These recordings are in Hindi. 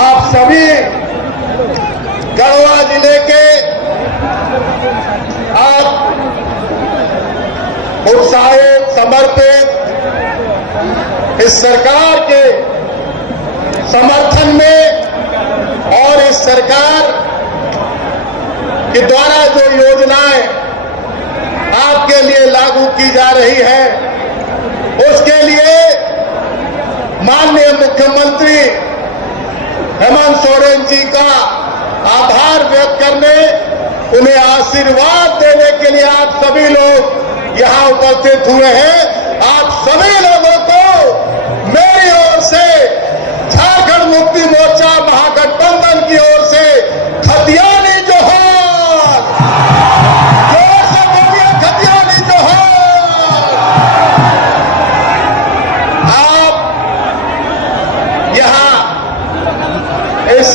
आप सभी गढ़वा जिले के आप उत्साहित समर्पित इस सरकार के समर्थन में और इस सरकार के द्वारा जो योजनाएं आपके लिए लागू की जा रही है उसके लिए माननीय मुख्यमंत्री हेमंत सोरेन जी का आभार व्यक्त करने, उन्हें आशीर्वाद देने के लिए आप सभी लोग यहां उपस्थित हुए हैं। आप सभी लोगों को मेरी ओर से, झारखंड मुक्ति मोर्चा महागठबंधन की ओर से खतियानी जोहार, जोर से बोलिए खतियानी जोहार। आप यहां इस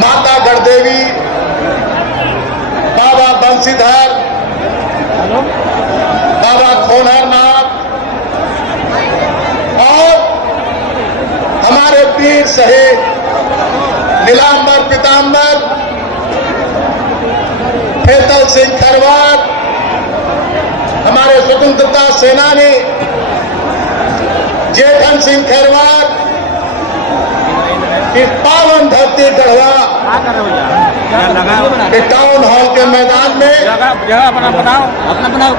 माता गढ़देवी, बाबा बंशीधर, बाबा खोनरनाथ और हमारे वीर शहीद नीलांबर पीतांबर हेतल सिंह खरवार, हमारे स्वतंत्रता सेनानी जेठन सिंह खरवार, इस पावन धरती गढ़वा के टाउन हॉल के मैदान में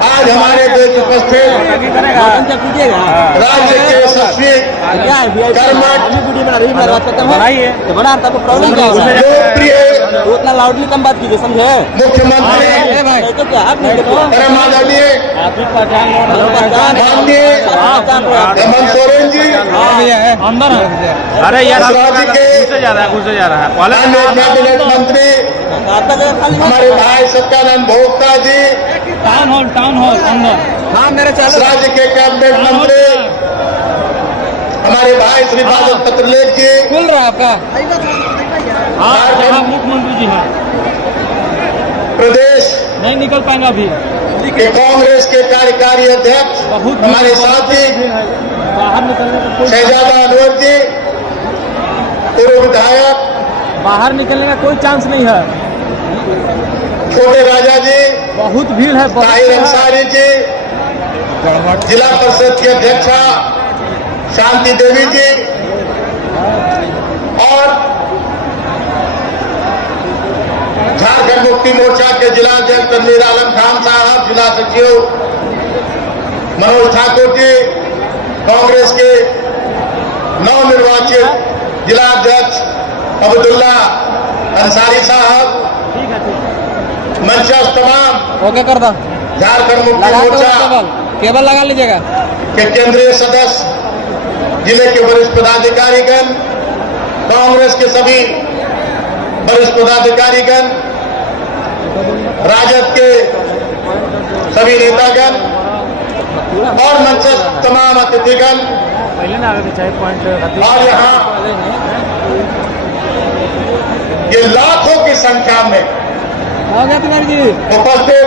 आज हमारे बीच उपस्थित राज्य के यशस्वी लोकप्रिय उतना लाउडली कम बात कीजिए, समझे? मुख्यमंत्री आदरणीय माननीय हेमंत सोरेन जी, अरे यार राज्य के घुसे जा रहा है कैबिनेट मंत्री हमारे भाई सत्यानंद भोक्ता जी, टाउन हॉल अंदर। हाँ मेरे इस राज्य के कैबिनेट मंत्री हमारे भाई श्री बादल पत्रलेख जी, खुल रहा है आपका? हाँ मुख्यमंत्री जी हैं, प्रदेश नहीं निकल पाएंगे अभी। के कांग्रेस के कार्यकारी अध्यक्ष हमारे साथी बाहर निकलने का शहजादा अनवर जी, पूर्व विधायक बाहर निकलने का कोई चांस नहीं है, छोटे राजा जी, बहुत भीड़ है। ताहिर अंसारी जी, जिला परिषद की अध्यक्षा शांति देवी जी और झारखंड मुक्ति मोर्चा के जिला अध्यक्ष तनवीर आलम खान साहब, जिला सचिव मनोज ठाकुर जी, कांग्रेस के नवनिर्वाचित जिला अध्यक्ष अब्दुल्ला अंसारी साहब, मंचस्थ तमाम ओके कर दो, झारखंड मुक्ति मोर्चा केबल लगा लीजिएगा के केंद्रीय सदस्य, जिले के वरिष्ठ पदाधिकारीगण, कांग्रेस के सभी वरिष्ठ पदाधिकारीगण, राजद के सभी नेतागण और मंचस्थ तमाम अतिथिगण और यहाँ ये लाखों की संख्या में उपस्थित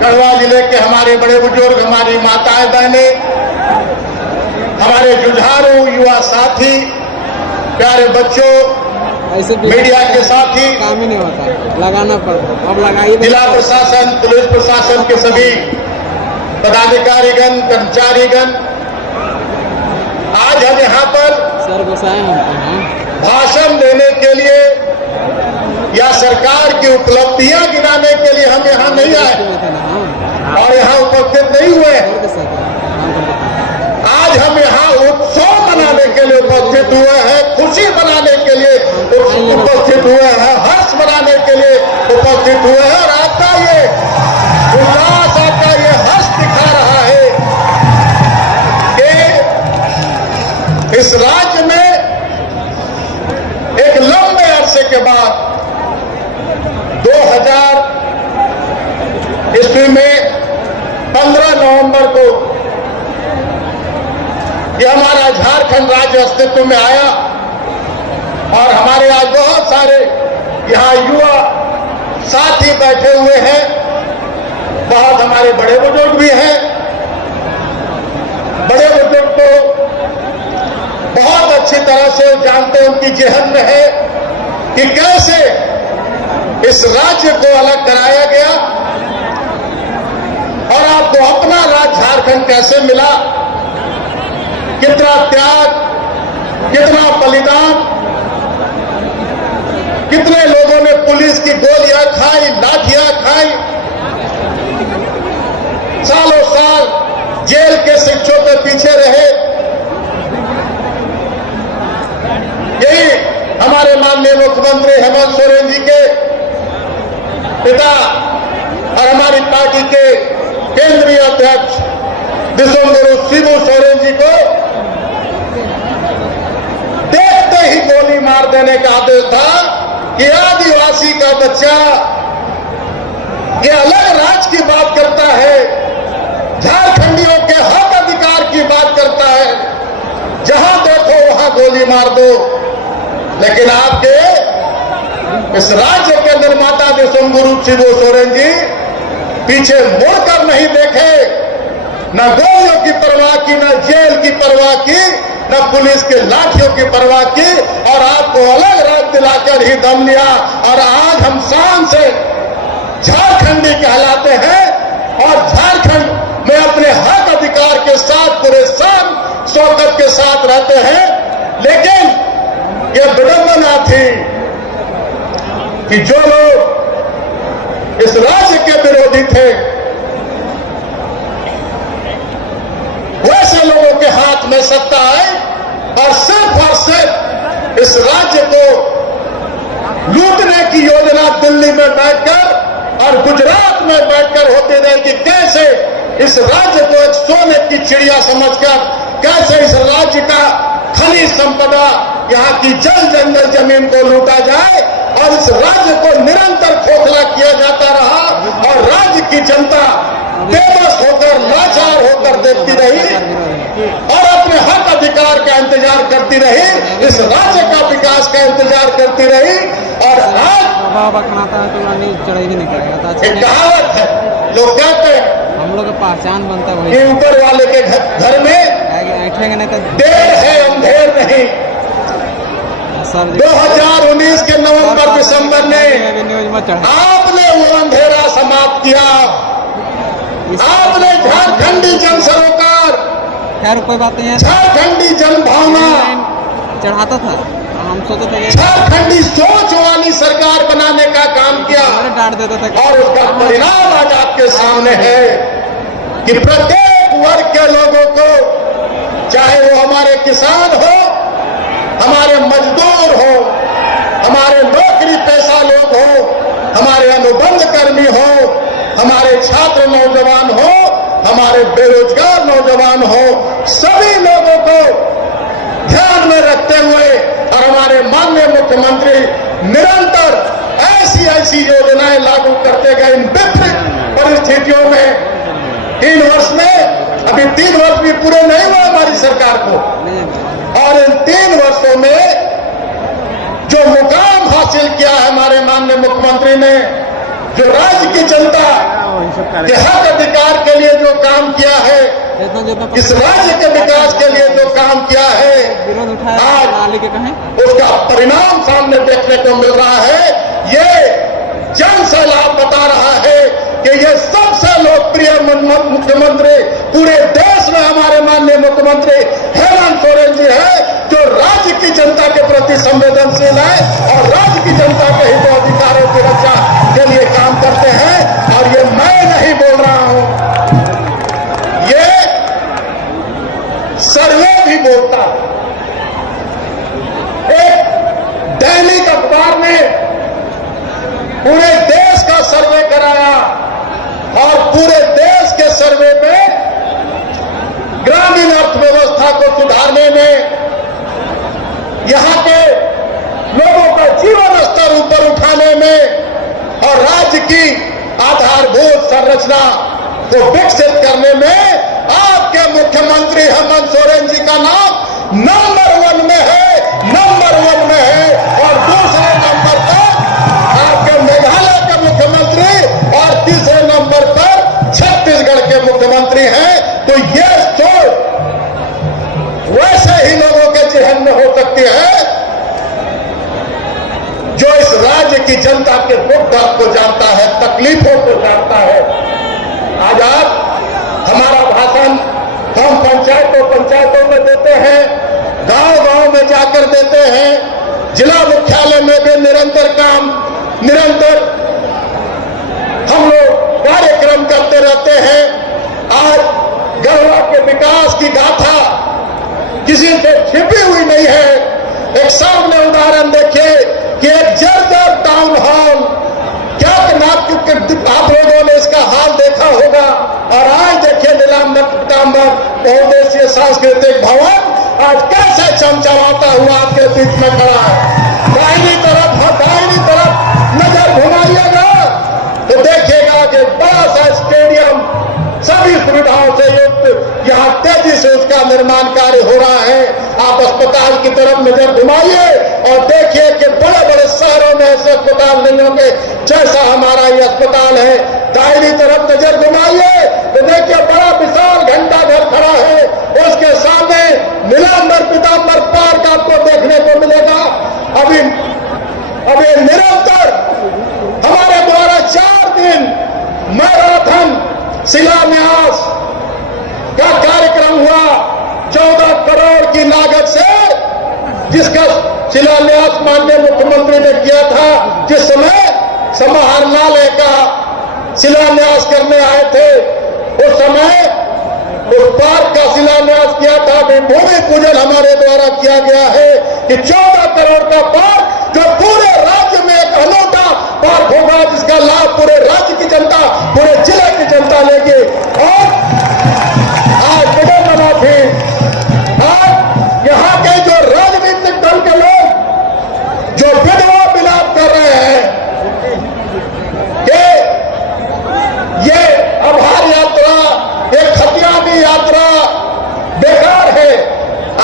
गढ़वा जिले के हमारे बड़े बुजुर्ग, हमारी माताएं बहनें, हमारे जुझारू युवा साथी, प्यारे बच्चों, ऐसे मीडिया के साथी, काम ही नहीं होता, लगाना पड़ता, अब लगाइए। जिला प्रशासन, पुलिस प्रशासन के सभी पदाधिकारीगण, कर्मचारीगण, आज हम यहाँ पर सर गुस्साए हैं भाषण देने के लिए या सरकार की उपलब्धियां गिनाने के लिए हम यहाँ नहीं आए और यहाँ उपस्थित नहीं हुए। आज हम यहाँ उत्सव मनाने के लिए उपस्थित हुए हैं, खुशी मनाने के लिए उपस्थित हुए हैं, हर्ष मनाने के लिए उपस्थित हुए हैं और आपका ये उल्लास, आपका ये हर्ष दिखा रहा है कि इस राज्य में एक लंबे अरसे के बाद 2000 ईस्वी में 15 नवंबर को ये हमारा झारखंड राज्य अस्तित्व में आया और हमारे आज बहुत सारे यहाँ युवा साथी बैठे हुए हैं, बहुत हमारे बड़े बुजुर्ग भी हैं। बड़े बुजुर्ग को तरह से जानते हैं, उनकी जेहन में है कि कैसे इस राज्य को अलग कराया गया और आपको अपना राज्य झारखंड कैसे मिला, कितना त्याग, कितना बलिदान, कितने लोगों ने पुलिस की गोलियां खाई, लाठियां खाई, सालों साल जेल के शिक्षों के पीछे रहे। यही हमारे माननीय मुख्यमंत्री हेमंत सोरेन जी के पिता और हमारी पार्टी के केंद्रीय अध्यक्ष विश्वगुरु शिबू सोरेन जी को देखते ही गोली मार देने का आदेश था कि आदिवासी का बच्चा ये अलग राज्य की बात करता है, झारखंडियों के हक अधिकार की बात करता है, जहां देखो वहां गोली मार दो। लेकिन आपके इस राज्य के निर्माता विश्वगुरु शिबू सोरेन जी पीछे मुड़कर नहीं देखे, न गोलियों की परवाह की, न जेल की परवाह की, न पुलिस के लाठियों की परवाह की, और आपको अलग राज्य दिलाकर ही दम लिया। और आज हम शान से झारखंडी कहलाते हैं और झारखंड में अपने हक अधिकार के साथ पूरे शान शौकत के साथ रहते हैं। लेकिन यह विडंबना थी कि जो लोग इस राज्य के विरोधी थे, वैसे लोगों के हाथ में सत्ता है और सिर्फ इस राज्य को लूटने की योजना दिल्ली में बैठकर और गुजरात में बैठकर होती रहेगी। कैसे इस राज्य को एक सोने की चिड़िया समझकर, कैसे इस राज्य का खनिज संपदा, यहाँ की जल जंगल जमीन को लूटा जाए और इस राज्य को निरंतर खोखला किया जाता रहा और राज्य की जनता बेबस होकर, लाचार होकर देखती रही और अपने हक अधिकार का इंतजार करती रही, इस राज्य का विकास का इंतजार करती रही। और आज एक कहावत है, लोग कहते हैं हम लोग का पहचान बनता है कि ऊपर वाले के घर में देर है अंधेर नहीं। 2019 के नवंबर दिसंबर में आपने वो अंधेरा समाप्त किया। आपने झारखंडी जन सरोकार, खैर कोई बात नहीं है, झारखंडी जन भावना चढ़ाता था, हम सोचते थे झारखंडी सोच वाली सरकार बनाने का काम किया डांट देता था। और उसका परिणाम आज आपके सामने है कि प्रत्येक वर्ग के लोगों को, चाहे वो हमारे किसान हो, हमारे मजदूर हो, हमारे नौकरी पेशा लोग हो, हमारे अनुबंध कर्मी हो, हमारे छात्र नौजवान हो, हमारे बेरोजगार नौजवान हो, सभी लोगों को ध्यान में रखते हुए और हमारे माननीय मुख्यमंत्री निरंतर ऐसी ऐसी योजनाएं लागू करते गए। इन विपरीत परिस्थितियों में 3 वर्ष में, अभी 3 वर्ष भी पूरे नहीं हुए हमारी सरकार को, और इन 3 वर्षों में जो मुकाम हासिल किया है हमारे माननीय मुख्यमंत्री ने, जो राज्य की जनता के हक अधिकार के लिए जो काम किया है, इस राज्य के विकास के लिए जो काम किया है, आज उसका परिणाम सामने देखने को मिल रहा है। ये जन सैलाब बता रहा है कि ये सबसे लोकप्रिय मुख्यमंत्री पूरे देश में हमारे माननीय मुख्यमंत्री हेमंत सोरेन जी है, जो राज्य की जनता के प्रति संवेदनशील है और राज्य की जनता के हितोधिकारों की रक्षा के लिए काम करते हैं। और ये मैं नहीं बोल रहा हूं, ये सर्वे भी बोलता है। एक दैनिक अखबार ने पूरे देश का सर्वे कराया और पूरे देश के सर्वे में ग्रामीण अर्थव्यवस्था को सुधारने में, यहां के लोगों का जीवन स्तर ऊपर उठाने में और राज्य की आधारभूत संरचना को विकसित करने में आपके मुख्यमंत्री हेमंत सोरेन जी का नाम नंबर 1 में है, नंबर 1 में है। और दूसरे नंबर पर आपके मेघालय के मुख्यमंत्री और तीसरे नंबर पर छत्तीसगढ़ के मुख्यमंत्री हैं। तो ये सोच वैसे ही लोगों के जहन में हो सकती है जो इस राज्य की जनता के दुख दर्द को जानता है, तकलीफों को जानता है। आज आप हमारा भाषण हम पंचायतों में देते हैं, गांव में जाकर देते हैं, जिला मुख्यालय में भी निरंतर हम लोग कार्यक्रम करते रहते हैं। आज गढ़वा के विकास की गाथा किसी से छिपी हुई नहीं है। एक सामने उदाहरण देखिए कि एक जर्जर टाउन हॉल, क्या आप लोगों ने इसका हाल देखा होगा। और आज देखिए नीलांबर पीतांबर बहुउद्देशीय सांस्कृतिक भवन आज कैसे चमचमाता हुआ आपके बीच में खड़ा है। दाहिनी तरफ नजर घुमाइएगा तो देखिएगा कि बड़ा सा स्टेडियम सभी सुविधाओं से युक्त यहाँ तेजी से उसका निर्माण कार्य हो रहा है। आप अस्पताल की तरफ नजर घुमाइए और देखिए कि बड़े बड़े शहरों में ऐसे अस्पताल नहीं होंगे जैसा हमारा ये अस्पताल है। दाहिनी तरफ नजर घुमाइए तो देखिए बड़ा विशाल घंटाघर खड़ा है, उसके सामने नीलांबर पीतांबर पार्क आपको देखने को मिलेगा। अभी निरंतर हमारे द्वारा 4 दिन मैराथन शिलान्यास का कार्यक्रम हुआ 14 करोड़ की लागत से, जिसका शिलान्यास माननीय मुख्यमंत्री ने किया था। जिस समय समाहरणालय का शिलान्यास करने आए थे उस समय उस पार्क का शिलान्यास किया था। भूमि पूजन हमारे द्वारा किया गया है कि 14 करोड़ का पार्क जो पूरे राज्य में एक अनोखा पार्क होगा, जिसका लाभ पूरे राज्य की जनता, पूरे जिले की जनता लेगी। और आज बड़े मना थी, आज यहाँ के जो राजनीतिक दल के लोग जो विधवा विलाप कर रहे हैं कि ये आभार यात्रा, ये खतियानी यात्रा बेकार है,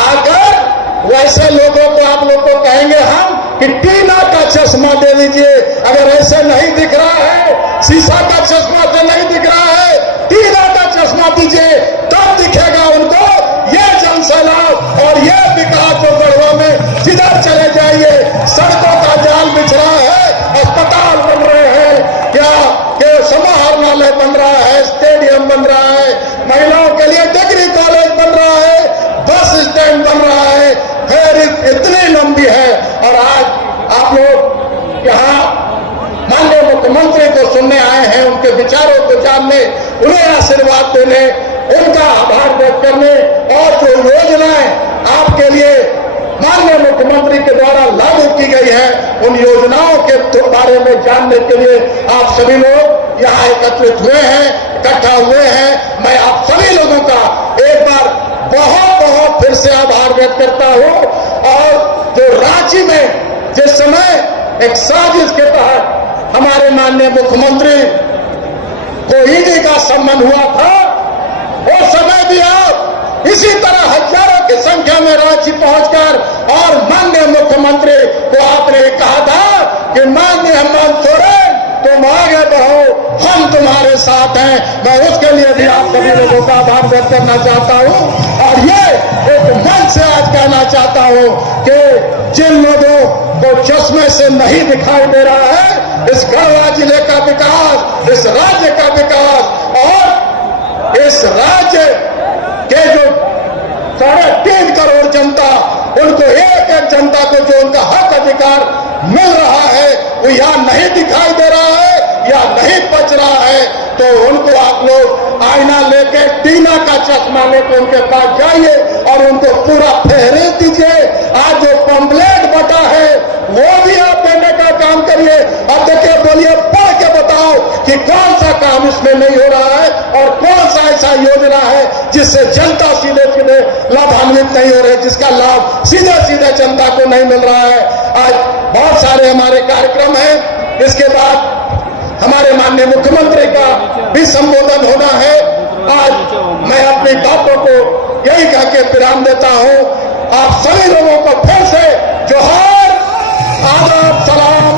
आकर वैसे लोगों को आप लोग को कहेंगे हम कि टीना का चश्मा दे दीजिए। अगर ऐसे नहीं दिख रहा है, शीशा का चश्मा से नहीं दिख रहा है, टीना का चश्मा दीजिए, तब दिखेगा उनको ये जनसैलाब और ये विकास जो गढ़वा में जिधर चले जाइए सड़कों का जाल बिछ रहा है, अस्पताल बन रहे हैं, क्या समाहरणालय बन रहा है, स्टेडियम बन रहा है, महिलाओं के लिए डिग्री कॉलेज बन रहा है, बस स्टैंड बन रहा है, फहरिस्त इतनी लंबी है। और आज आप लोग यहाँ माननीय मुख्यमंत्री को सुनने आए हैं, उनके विचारों को जानने, उन्हें आशीर्वाद देने, उनका आभार व्यक्त करने और जो योजनाएं आपके लिए माननीय मुख्यमंत्री के द्वारा लागू की गई है उन योजनाओं के बारे में जानने के लिए आप सभी लोग यहाँ एकत्रित हुए हैं, इकट्ठा हुए हैं। मैं आप सभी लोगों का एक बार बहुत फिर से आभार व्यक्त करता हूँ। और जो रांची में जिस समय एक साजिश के तहत हमारे माननीय मुख्यमंत्री को ईडी का सम्मान हुआ था, वो समय भी आप इसी तरह हजारों की संख्या में रांची पहुंचकर और माननीय मुख्यमंत्री को आपने कहा था कि माननीय हेमंत सोरेन तुम आगे बढ़ो, हम तुम्हारे साथ हैं। मैं उसके लिए भी आप सभी लोगों का आभार व्यक्त करना चाहता हूं और ये एक मन से आज कहना चाहता हूं कि जिन लोगों को चश्मे से नहीं दिखाई दे रहा है, इस गढ़वा जिले का विकास, इस राज्य का विकास और इस राज्य के जो 3.5 करोड़ जनता, उनको एक जनता को जो उनका हक अधिकार मिल रहा है वो यहाँ नहीं दिखाई दे रहा है या नहीं बच रहा है, तो उनको आप लोग आईना लेके, टीना का चश्मा लेके उनके पास जाइए और उनको पूरा फहरे दीजिए। आज जो पंपलेट बटा है वो भी आप देने का काम करिए। अब देखिए, बोलिए, पढ़ के बताओ कि कौन सा काम इसमें नहीं हो रहा है और कौन सा ऐसा योजना है जिससे जनता सीधे सीधे लाभान्वित नहीं हो रही, जिसका लाभ सीधे सीधे जनता को नहीं मिल रहा है। आज बहुत सारे हमारे कार्यक्रम हैं, इसके बाद हमारे माननीय मुख्यमंत्री का भी संबोधन होना है। आज मैं अपनी बातों को यही कह के विराम देता हूं। आप सभी लोगों को फिर से जोहार, आदाब, सलाम।